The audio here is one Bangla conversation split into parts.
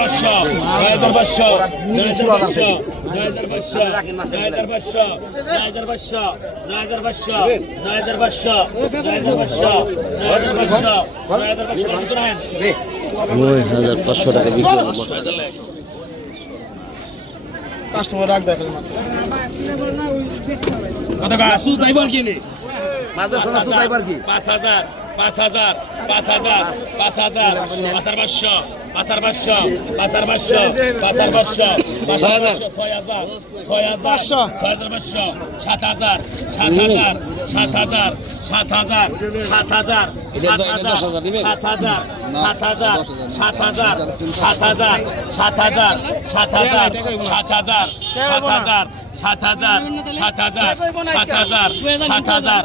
পাঁচশো নয় হাজার পাঁচশো নয় হাজার পাঁচশো নয় হাজার পাঁচশো নয় হাজার পাঁচশো নয় হাজার পাঁচশো নয় হাজার পাঁচশো নয় হাজার পাঁচশো নয় হাজার পাঁচশো নয় হাজার পাঁচশো নয় হাজার পাঁচশো নয় হাজার পাঁচশো টাকা বিক্রি কাস্টমার রাখ দেখেন কত কিনে পাঁচ হাজার। পাঁচ হাজার পাঁচ হাজার পাঁচ হাজার পাঁচার পাঁচশো পাঁচার পাঁচশো পাঁচার পাঁচশো পাঁচার পাঁচশো পাঁচার পাঁচশো ছয় হাজার ছয় হাজার পাঁচশো। ছয় হাজার পাঁচশো সাত হাজার সাত হাজার সাত হাজার সাত হাজার সাত হাজার সাত হাজার? সাত হাজার সাত হাজার হাজার। সাত হাজার সাত হাজার সাত হাজার সাত হাজার সাত হাজার সাত হাজার সাত হাজার সাত হাজার সাত হাজার সাত হাজার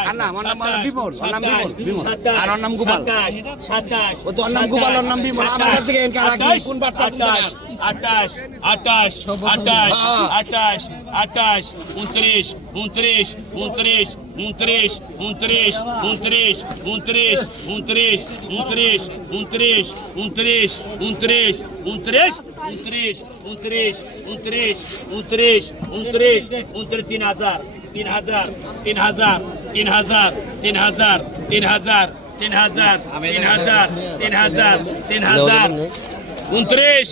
আর নাম- আমার নাম বিমল, আমার নাম বিমল, বিমল। আর ওর নাম গোপাল। ও তো ওর নাম গোপাল, ওর নাম বিমল। আমার কাছ থেকে এনকার রাখি, কোন বার্তা আঠাশ, আঠাশ, আঠাশ, হ্যাঁ। আঠাশ, আঠাশ, উনত্রিশ, উনত্রিশ, উনত্রিশ, উনত্রিশ, উনত্রিশ, উনত্রিশ, উনত্রিশ, উনত্রিশ, উনত্রিশ, উনত্রিশ, উনত্রিশ, উনত্রিশ, উনত্রিশ, উনত্রিশ, উনত্রিশ, উনত্রিশ, উনত্রিশ, উনত্রিশ, উনত্রিশ, তিন হাজার তিন হাজার তিন হাজার তিন হাজার তিন হাজার তিন হাজার তিন হাজার তিন হাজার তিন হাজার তিন হাজার উনত্রিশ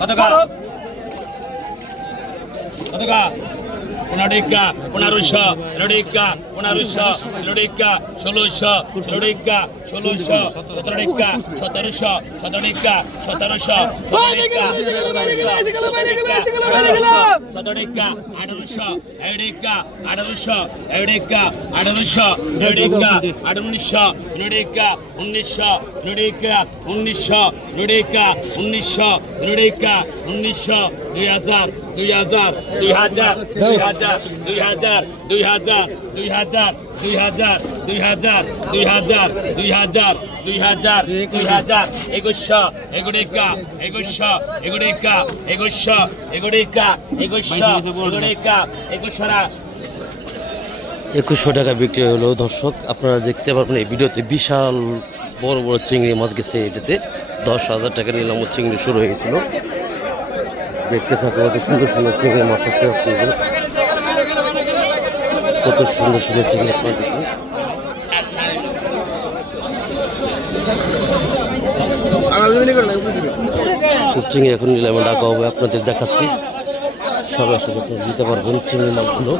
কত কতকা পনেরোটিকা পনেরোশো ষোলোটিকা পনেরোশো ষোলোটিকা, ষোলোশো ষোলোটিকা, ষোলোশো, সতেরোটিকা, সতেরোশো সতেরোটিকা সতেরোশো, সতেরোটিকা আঠারোশো এডিকা আঠারোশো এডিকা আঠারোশো আট উনিশশো নুডিকা উনিশশো নুডিকা উনিশশো নুডিকা উনিশশো নুডিকা উনিশশো, দুই হাজার দুই হাজার দুই হাজার দুই হাজার দুই হাজার দুই হাজার দুই হাজার দুই হাজার দুই হাজার দুই হাজার দুই হাজার দুই হাজার দুই হাজার একুশশো এগুড়িকা একুশশো এগুড়িকা একুশশো এগুড়িকা একুশশো এগুড়িকা একুশশো একুশশো টাকা বিক্রি হলো দর্শক আপনারা দেখতে পারবেন এই ভিডিওতে বিশাল বড় বড় চিংড়ি মাছ গেছে এটাতে। দশ হাজার টাকা নিলাম চিংড়ি শুরু হয়েছিল দেখতে থাকো সুন্দর সুন্দর চিংড়ি মাছ আছে। কত সুন্দর সুন্দর চিংড়ি চিংড়ি এখন নিলামে ডাকা হবে, আপনাদের দেখাচ্ছি। সরাসরি আপনারা নিতে পারবেন চিংড়ি মাছগুলো।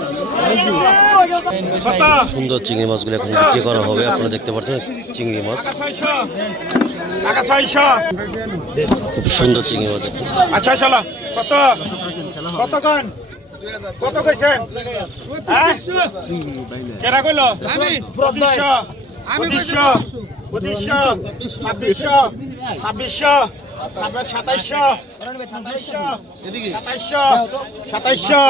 সুন্দর চিংড়ি মাছগুলো এখন বিক্রি করা হবে, আপনারা দেখতে পাচ্ছেন চিংড়ি মাছ। খুব সুন্দর চিংড়ি মাছ আচ্ছা কত? কত কন? কত কইছেন? হ্যাঁ? কেরা কইলো? পঁচিশশো পঁচিশশো পঁচিশশো ছাব্বিশশো ছাব্বিশশো ছাব্বিশ সাতাইশশো সাতাইশশো সাতাইশশো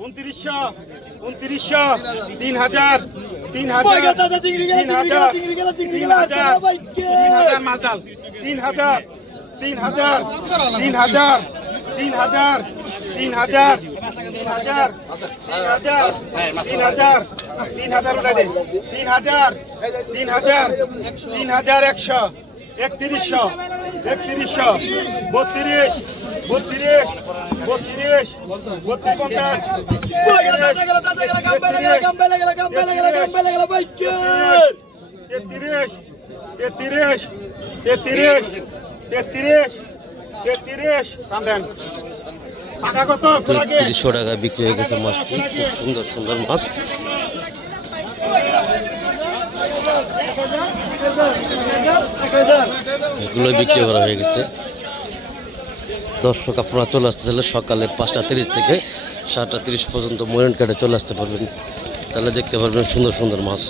উনত্রিশশো উনত্রিশশো তিন হাজার তিন হাজার তিন হাজার তিন হাজার তিন হাজার তিন হাজার তিন হাজার তিন হাজার তিন হাজার তিন হাজার তিন হাজার একশো, একত্রিশশো একত্রিশশো, বত্রিশ বত্রিশ বত্রিশ বত্রিশ, পঞ্চাশ তেত্রিশ তেত্রিশ তেত্রিশ তেত্রিশ তিরিশশো টাকা বিক্রি হয়ে গেছে মাছটি। খুব সুন্দর সুন্দর মাছ। এগুলো বিক্রি করা হয়ে গেছে। দর্শক আপনারা চলে আসতে চাইলে সকালে পাঁচটা তিরিশ থেকে সাতটা তিরিশ পর্যন্ত ময়ূর কাটে চলে আসতে পারবেন। তাহলে দেখতে পারবেন সুন্দর সুন্দর মাছ।